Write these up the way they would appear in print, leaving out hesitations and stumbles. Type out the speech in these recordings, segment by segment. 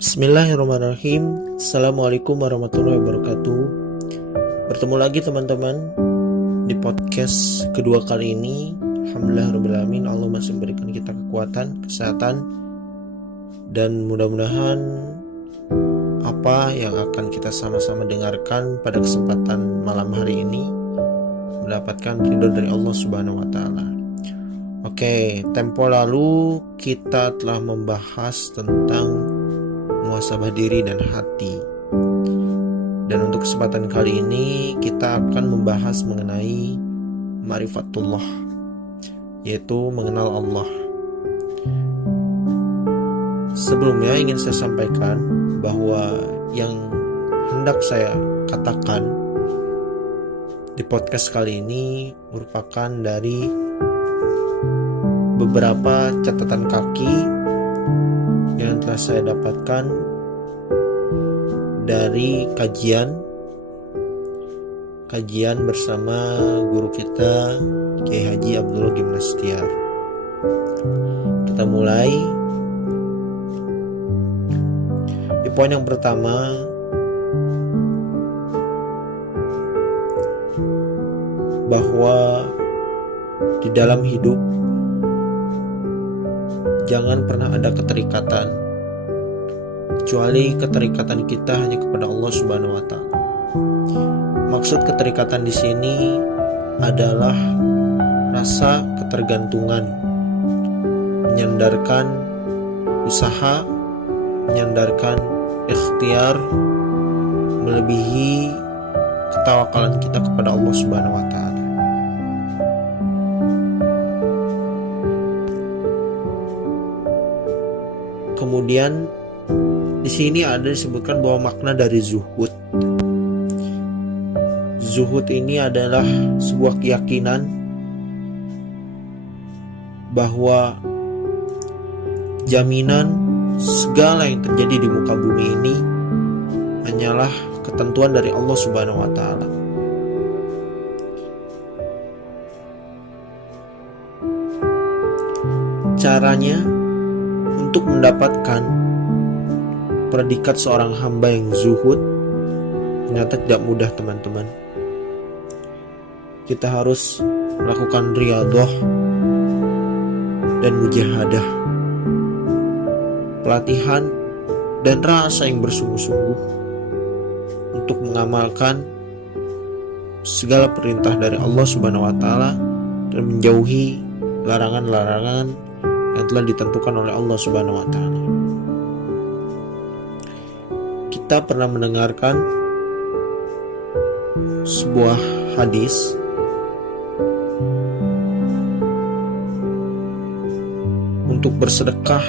Bismillahirrahmanirrahim. Assalamualaikum warahmatullahi wabarakatuh. Bertemu lagi teman-teman di podcast kedua kali ini. Alhamdulillahirrahmanirrahim. Allah masih memberikan kita kekuatan, kesehatan, dan mudah-mudahan apa yang akan kita sama-sama dengarkan pada kesempatan malam hari ini mendapatkan ridho dari Allah Subhanahu wa Ta'ala. Oke, tempo lalu kita telah membahas tentang muhasabah diri dan hati. Dan untuk kesempatan kali ini kita akan membahas mengenai ma'rifatullah, yaitu mengenal Allah. Sebelumnya ingin saya sampaikan bahwa yang hendak saya katakan di podcast kali ini merupakan dari beberapa catatan kaki yang telah saya dapatkan dari kajian bersama guru kita Kiai Haji Abdullah Gimnastiar. Kita mulai di poin yang pertama, bahwa di dalam hidup jangan pernah ada keterikatan kecuali keterikatan kita hanya kepada Allah Subhanahu wa Ta'ala. Maksud keterikatan di sini adalah rasa ketergantungan, menyandarkan usaha, menyandarkan ikhtiar, melebihi ketawakalan kita kepada Allah Subhanahu wa Ta'ala. Kemudian di sini ada disebutkan bahwa makna dari zuhud. Zuhud ini adalah sebuah keyakinan bahwa jaminan segala yang terjadi di muka bumi ini hanyalah ketentuan dari Allah Subhanahu wa Ta'ala. Caranya untuk mendapatkan predikat seorang hamba yang zuhud ternyata tidak mudah, teman-teman. Kita harus melakukan riyadhah dan mujahadah, pelatihan dan rasa yang bersungguh-sungguh untuk mengamalkan segala perintah dari Allah Subhanahu wa Ta'ala dan menjauhi larangan-larangan yang telah ditentukan oleh Allah Subhanahu wa Ta'ala. Kita pernah mendengarkan sebuah hadis untuk bersedekah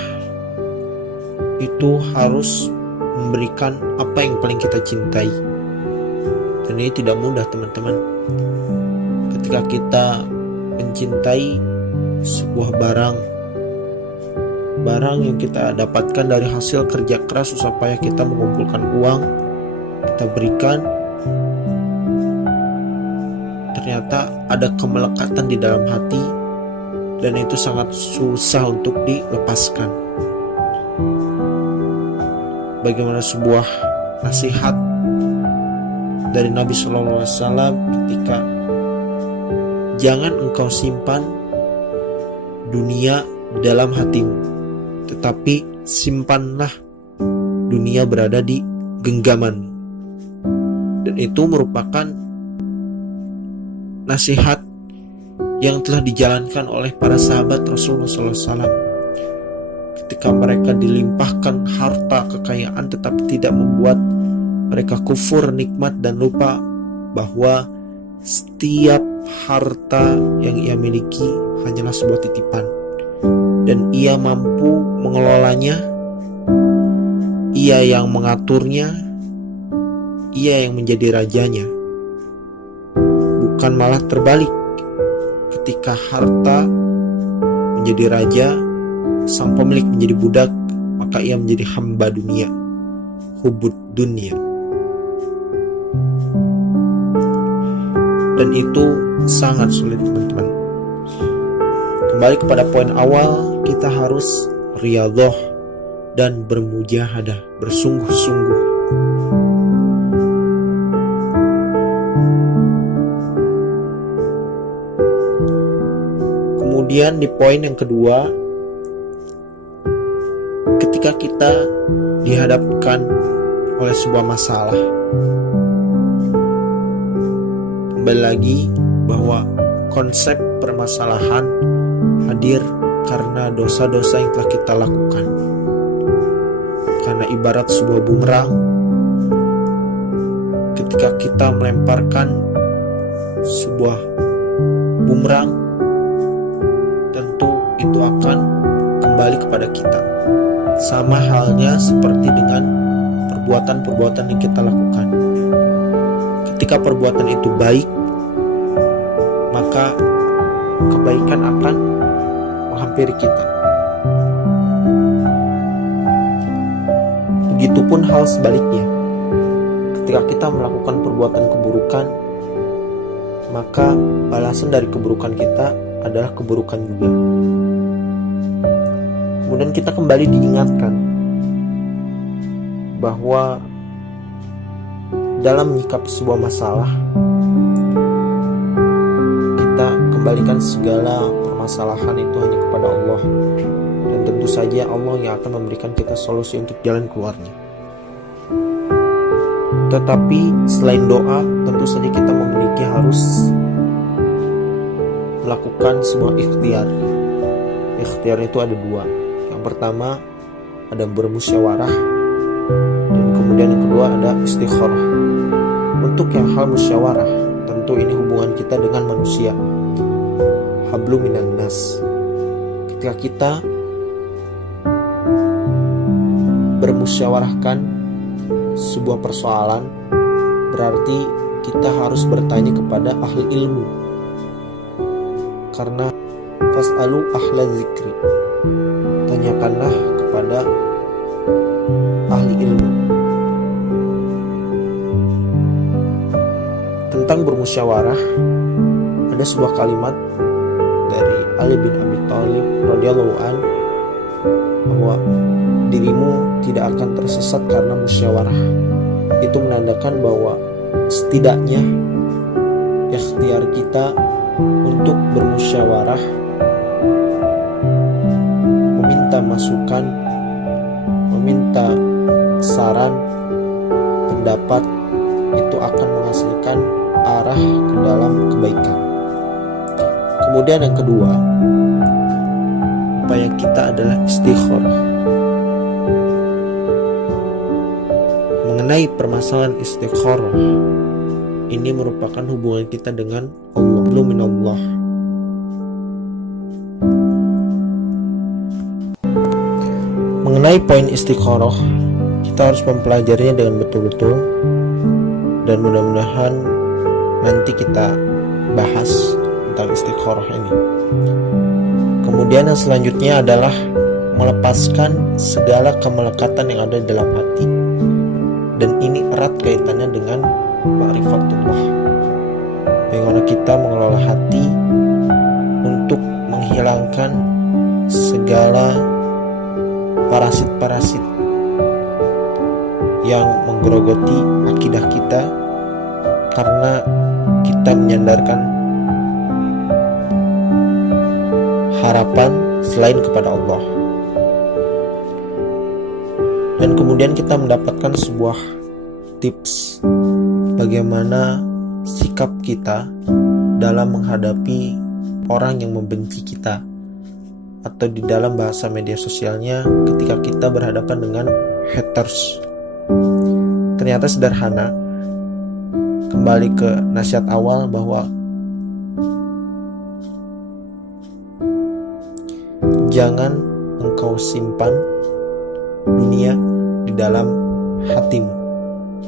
itu harus memberikan apa yang paling kita cintai. Dan ini tidak mudah, teman-teman. Ketika kita mencintai sebuah barang yang kita dapatkan dari hasil kerja keras, susah payah kita mengumpulkan uang, kita berikan, ternyata ada kemelekatan di dalam hati dan itu sangat susah untuk dilepaskan. Bagaimana sebuah nasihat dari Nabi SAW ketika jangan engkau simpan dunia dalam hatimu, tetapi simpanlah dunia berada di genggamanmu. Dan itu merupakan nasihat yang telah dijalankan oleh para sahabat Rasulullah SAW. Ketika mereka dilimpahkan harta kekayaan tetapi tidak membuat mereka kufur nikmat dan lupa bahwa setiap harta yang ia miliki hanyalah sebuah titipan dan ia mampu mengelolanya, ia yang mengaturnya, ia yang menjadi rajanya. Bukan malah terbalik, ketika harta menjadi raja, sang pemilik menjadi budak, maka ia menjadi hamba dunia, hubud dunia. Dan itu sangat sulit, teman-teman. Kembali kepada poin awal, kita harus riyadhah, dan bermujahadah, bersungguh-sungguh. Kemudian di poin yang kedua, ketika kita dihadapkan oleh sebuah masalah, kembali lagi bahwa konsep permasalahan hadir karena dosa-dosa yang telah kita lakukan. Karena ibarat sebuah bumerang, ketika kita melemparkan sebuah bumerang, tentu itu akan kembali kepada kita. Sama halnya seperti dengan perbuatan-perbuatan yang kita lakukan. Ketika perbuatan itu baik, maka kebaikan akan menghampiri kita. Begitupun hal sebaliknya. Ketika kita melakukan perbuatan keburukan, maka balasan dari keburukan kita adalah keburukan juga. Kemudian kita kembali diingatkan bahwa dalam menyikapi sebuah masalah, kita kembalikan segala permasalahan itu hanya kepada Allah, dan tentu saja Allah yang akan memberikan kita solusi untuk jalan keluarnya. Tetapi selain doa, tentu saja kita memiliki harus melakukan sebuah ikhtiar. Ikhtiar itu ada dua. Yang pertama ada bermusyawarah, dan kemudian yang kedua ada istikharah. Untuk yang hal musyawarah, tentu ini hubungan kita dengan manusia, hablum minan nas. Ketika kita bermusyawarahkan sebuah persoalan, berarti kita harus bertanya kepada ahli ilmu. Karena fas'alu ahla zikri, tanyakanlah kepada ahli ilmu. Tentang bermusyawarah, ada sebuah kalimat dari Ali bin Abi Thalib radhiyallahu an, bahwa dirimu tidak akan tersesat karena musyawarah. Itu menandakan bahwa setidaknya ikhtiar kita untuk bermusyawarah, meminta masukan, meminta saran, pendapat, itu akan menghasilkan arah ke dalam kebaikan. Kemudian yang kedua, upaya kita adalah istikharah. Mengenai permasalahan istikharah, ini merupakan hubungan kita dengan Allah, minallah. Mengenai poin istikharah, kita harus mempelajarinya dengan betul-betul, dan mudah-mudahan nanti kita bahas tentang istikharah ini. Kemudian yang selanjutnya adalah melepaskan segala kemelekatan yang ada di dalam hati, dan ini erat kaitannya dengan ma'rifatullah. Bagaimana kita mengelola hati untuk menghilangkan segala parasit-parasit yang menggerogoti akidah kita, karena kita menyandarkan harapan selain kepada Allah. Dan kemudian kita mendapatkan sebuah tips bagaimana sikap kita dalam menghadapi orang yang membenci kita, atau di dalam bahasa media sosialnya ketika kita berhadapan dengan haters. Ternyata sederhana. Kembali ke nasihat awal bahwa jangan engkau simpan dunia di dalam hatimu,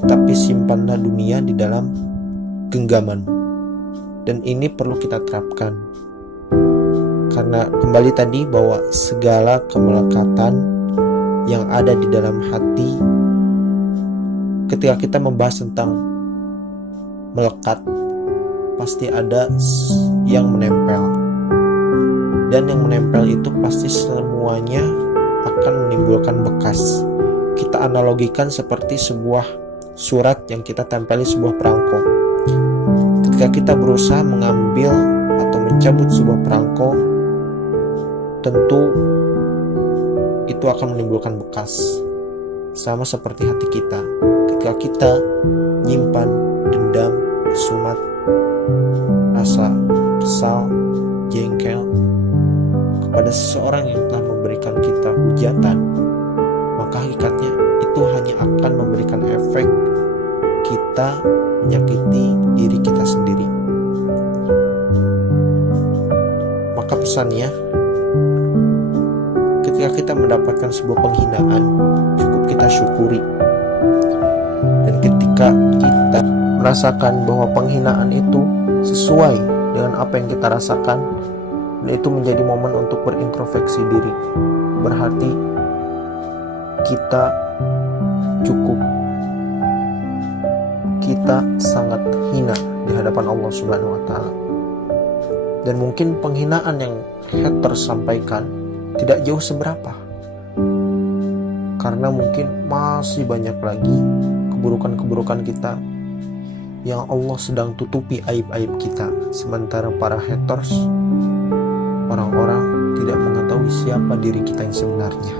tapi simpanlah dunia di dalam genggaman. Dan ini perlu kita terapkan, karena kembali tadi bahwa segala kemelekatan yang ada di dalam hati, ketika kita membahas tentang melekat, pasti ada yang menempel, dan yang menempel itu pasti semuanya akan menimbulkan bekas. Kita analogikan seperti sebuah surat yang kita tempeli sebuah perangko. Ketika kita berusaha mengambil atau mencabut sebuah perangko, tentu itu akan menimbulkan bekas. Sama seperti hati kita. Ketika kita nyimpan dendam, kesumat, rasa kesal, jengkel kepada seseorang yang telah memberikan kita hujatan, maka hakikatnya itu hanya akan memberikan efek kita menyakiti diri kita sendiri. Maka pesannya, ketika kita mendapatkan sebuah penghinaan, cukup kita syukuri. Dan ketika kita merasakan bahwa penghinaan itu sesuai dengan apa yang kita rasakan, dan itu menjadi momen untuk berintrospeksi diri, berarti kita cukup, kita sangat hina di hadapan Allah Subhanahu wa Ta'ala. Dan mungkin penghinaan yang haters sampaikan tidak jauh seberapa, karena mungkin masih banyak lagi keburukan-keburukan kita yang Allah sedang tutupi aib-aib kita, sementara para haters, orang-orang tidak mengetahui siapa diri kita yang sebenarnya.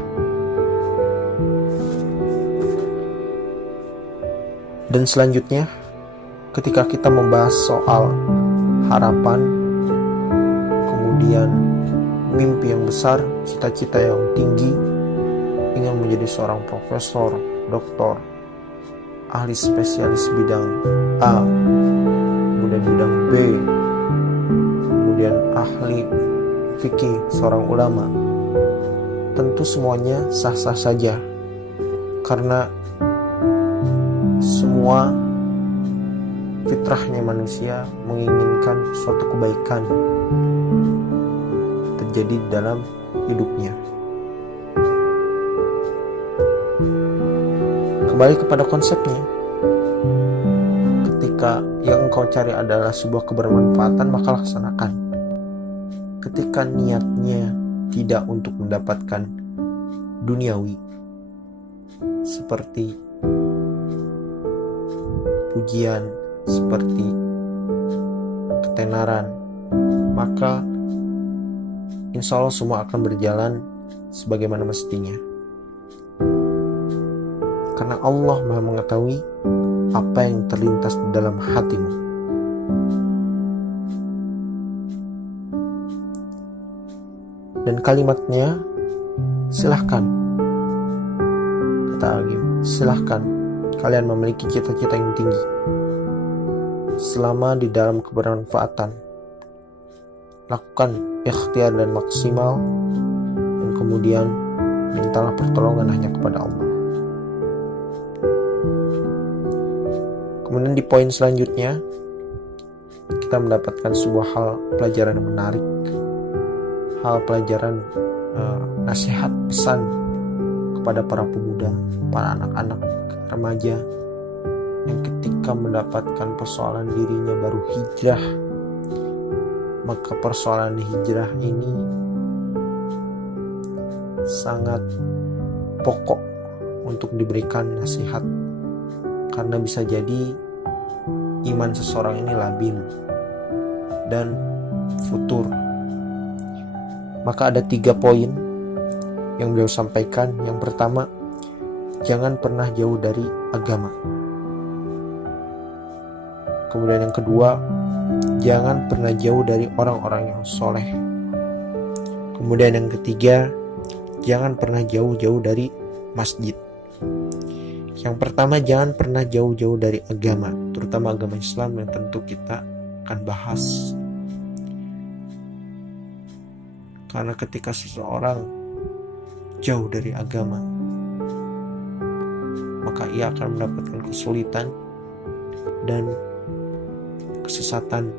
Dan selanjutnya, ketika kita membahas soal harapan, kemudian mimpi yang besar, cita-cita yang tinggi, ingin menjadi seorang profesor, doktor, ahli spesialis bidang A, kemudian bidang B, kemudian ahli fikih, seorang ulama, tentu semuanya sah-sah saja, karena semua fitrahnya manusia menginginkan suatu kebaikan terjadi dalam hidupnya. Kembali kepada konsepnya, ketika yang engkau cari adalah sebuah kebermanfaatan, maka laksanakan. Ketika niatnya tidak untuk mendapatkan duniawi seperti pujian, seperti ketenaran, maka insya Allah semua akan berjalan sebagaimana mestinya. Karena Allah Maha mengetahui apa yang terlintas di dalam hatimu. Dan kalimatnya, silahkan, kata Agim, silahkan kalian memiliki cita-cita yang tinggi selama di dalam kebermanfaatan. Lakukan ikhtiar dan maksimal, dan kemudian mintalah pertolongan hanya kepada Allah. Kemudian di poin selanjutnya, kita mendapatkan sebuah hal pelajaran yang menarik, hal pelajaran nasihat pesan kepada para pemuda, para anak-anak, remaja yang ketika mendapatkan persoalan dirinya baru hijrah, maka persoalan hijrah ini sangat pokok untuk diberikan nasihat, karena bisa jadi iman seseorang ini labil dan futur. Maka ada 3 poin yang beliau sampaikan. Yang pertama, jangan pernah jauh dari agama. Kemudian yang kedua, jangan pernah jauh dari orang-orang yang soleh. Kemudian yang ketiga, jangan pernah jauh-jauh dari masjid. Yang pertama, jangan pernah jauh-jauh dari agama, terutama agama Islam yang tentu kita akan bahas. Karena ketika seseorang jauh dari agama, maka ia akan mendapatkan kesulitan dan kesesatan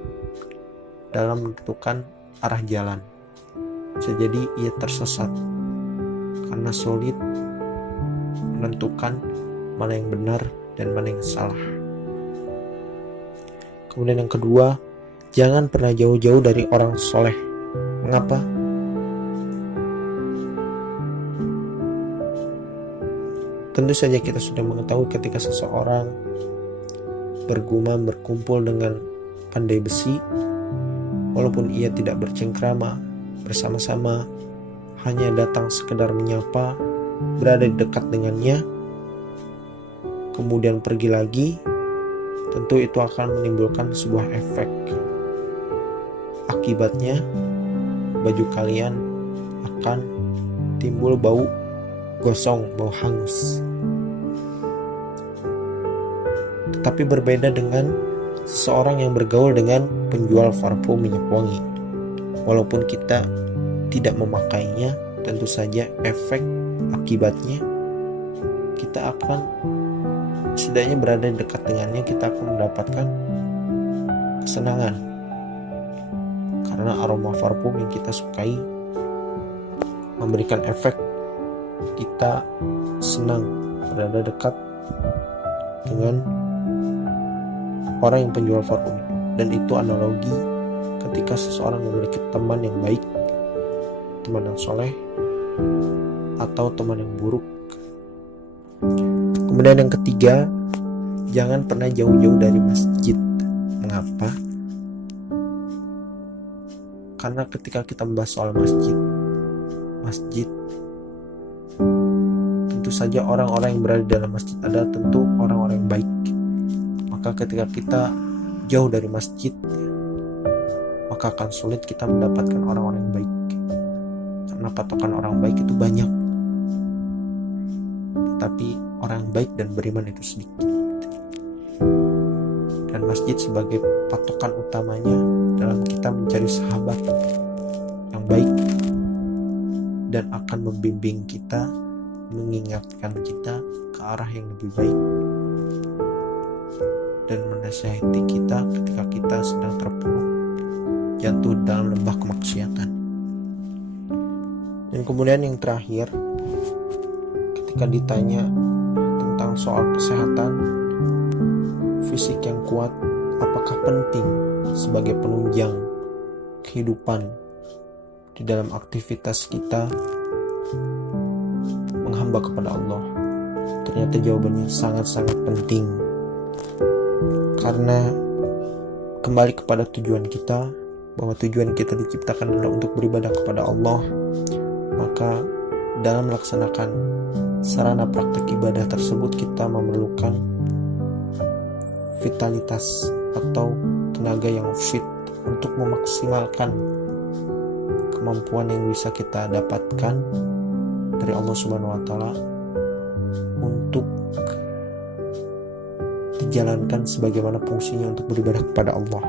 dalam menentukan arah jalan. Bisa jadi ia tersesat karena sulit menentukan mana yang benar dan mana yang salah. Kemudian yang kedua, jangan pernah jauh-jauh dari orang soleh. Mengapa? Tentu saja kita sudah mengetahui ketika seseorang bergumam berkumpul dengan pandai besi, walaupun ia tidak bercengkrama bersama-sama, hanya datang sekedar menyapa, berada di dekat dengannya, kemudian pergi lagi, tentu itu akan menimbulkan sebuah efek. Akibatnya, baju kalian akan timbul bau gosong, bau hangus. Tetapi berbeda dengan seseorang yang bergaul dengan penjual parfum minyak wangi. Walaupun kita tidak memakainya, tentu saja efek akibatnya kita akan setidaknya berada di dekat dengannya, kita akan mendapatkan kesenangan. Karena aroma parfum yang kita sukai memberikan efek kita senang berada dekat dengan orang yang penjual parfum itu. Dan itu analogi ketika seseorang memiliki teman yang baik, teman yang soleh, atau teman yang buruk. Kemudian yang ketiga, jangan pernah jauh-jauh dari masjid. Mengapa? Karena ketika kita membahas soal masjid tentu saja orang-orang yang berada di dalam masjid adalah tentu orang-orang yang baik. Maka ketika kita jauh dari masjid, maka akan sulit kita mendapatkan orang-orang yang baik. Karena patokan orang baik itu banyak, tetapi orang baik dan beriman itu sedikit. Dan masjid sebagai patokan utamanya dalam kita mencari sahabat yang baik dan akan membimbing kita, mengingatkan kita ke arah yang lebih baik, dan menasihati kita ketika kita sedang terpuruk jatuh dalam lembah kemaksiatan. Dan kemudian yang terakhir, ketika ditanya tentang soal kesehatan fisik yang kuat, apakah penting sebagai penunjang kehidupan di dalam aktivitas kita menghamba kepada Allah? Ternyata jawabannya sangat-sangat penting. Karena kembali kepada tujuan kita, bahwa tujuan kita diciptakan adalah untuk beribadah kepada Allah, maka dalam melaksanakan sarana praktek ibadah tersebut kita memerlukan vitalitas atau tenaga yang fit untuk memaksimalkan kemampuan yang bisa kita dapatkan dari Allah Subhanahu wa taala untuk dijalankan sebagaimana fungsinya untuk beribadah kepada Allah.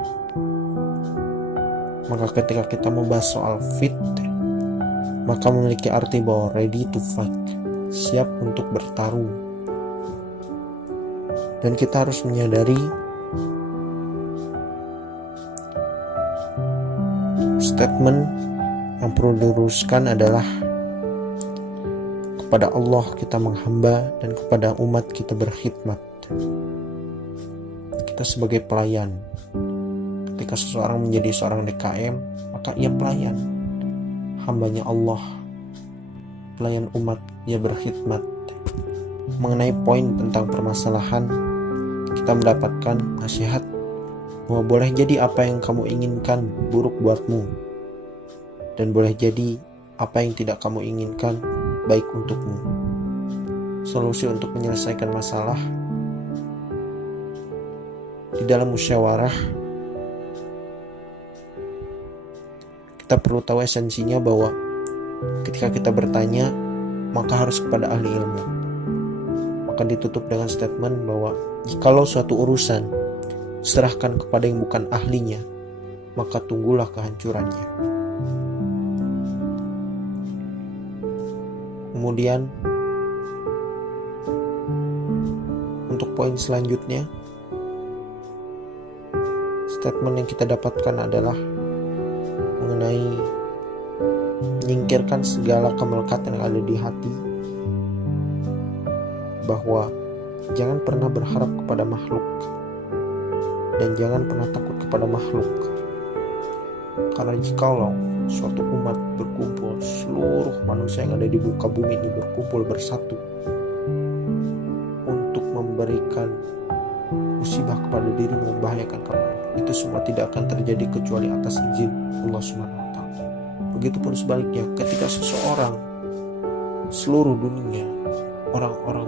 Maka ketika kita membahas soal fit, maka memiliki arti bahwa ready to fight, siap untuk bertarung. Dan kita harus menyadari statement yang perlu diluruskan adalah kepada Allah kita menghamba dan kepada umat kita berkhidmat. Kita sebagai pelayan. Ketika seseorang menjadi seorang DKM, maka ia pelayan, hambanya Allah, pelayan umat, ia berkhidmat. Mengenai poin tentang permasalahan, kita mendapatkan nasihat bahwa boleh jadi apa yang kamu inginkan buruk buatmu, dan boleh jadi apa yang tidak kamu inginkan baik untukmu. Solusi untuk menyelesaikan masalah di dalam musyawarah, kita perlu tahu esensinya bahwa ketika kita bertanya, maka harus kepada ahli ilmu. Maka ditutup dengan statement bahwa jikalau suatu urusan serahkan kepada yang bukan ahlinya, maka tunggulah kehancurannya. Kemudian untuk poin selanjutnya, statement yang kita dapatkan adalah mengenai menyingkirkan segala kemelekatan yang ada di hati, bahwa jangan pernah berharap kepada makhluk dan jangan pernah takut kepada makhluk. Karena jikalau suatu umat berkumpul, seluruh manusia yang ada di muka bumi ini berkumpul bersatu memberikan musibah kepada dirimu, membahayakan kamu, itu semua tidak akan terjadi kecuali atas izin Allah Subhanahu wa Ta'ala. Begitupun sebaliknya, ketika seseorang, seluruh dunia, orang-orang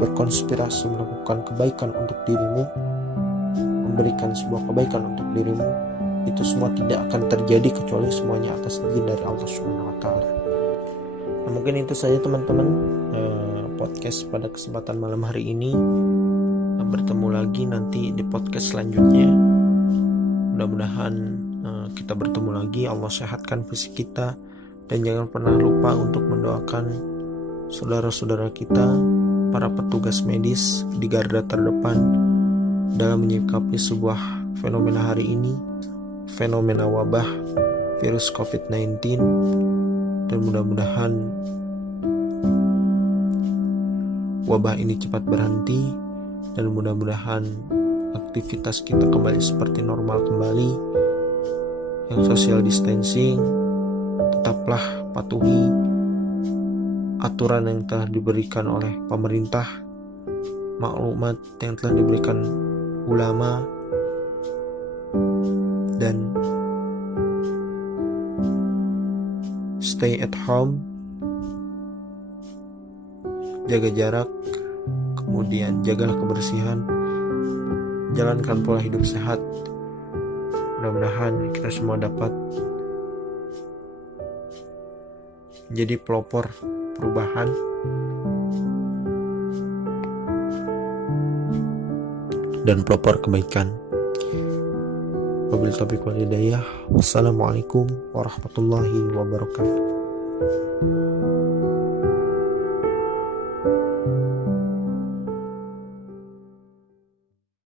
berkonspirasi melakukan kebaikan untuk dirimu, memberikan sebuah kebaikan untuk dirimu, itu semua tidak akan terjadi kecuali semuanya atas izin dari Allah Subhanahu wa Ta'ala. Nah, mungkin itu saja teman-teman podcast pada kesempatan malam hari ini. Bertemu lagi nanti di podcast selanjutnya. Mudah-mudahan kita bertemu lagi. Allah sehatkan fisik kita, dan jangan pernah lupa untuk mendoakan saudara-saudara kita, para petugas medis di garda terdepan dalam menyikapi sebuah fenomena hari ini, fenomena wabah virus COVID-19, dan mudah-mudahan wabah ini cepat berhenti, dan mudah-mudahan aktivitas kita kembali seperti normal kembali. Yang social distancing, tetaplah patuhi aturan yang telah diberikan oleh pemerintah, maklumat yang telah diberikan ulama, dan stay at home, jaga jarak, kemudian jagalah kebersihan, jalankan pola hidup sehat. Mudah-mudahan kita semua dapat menjadi pelopor perubahan dan pelopor kebaikan. Wabillahi taufiq wal hidayah. Wassalamualaikum warahmatullahi wabarakatuh.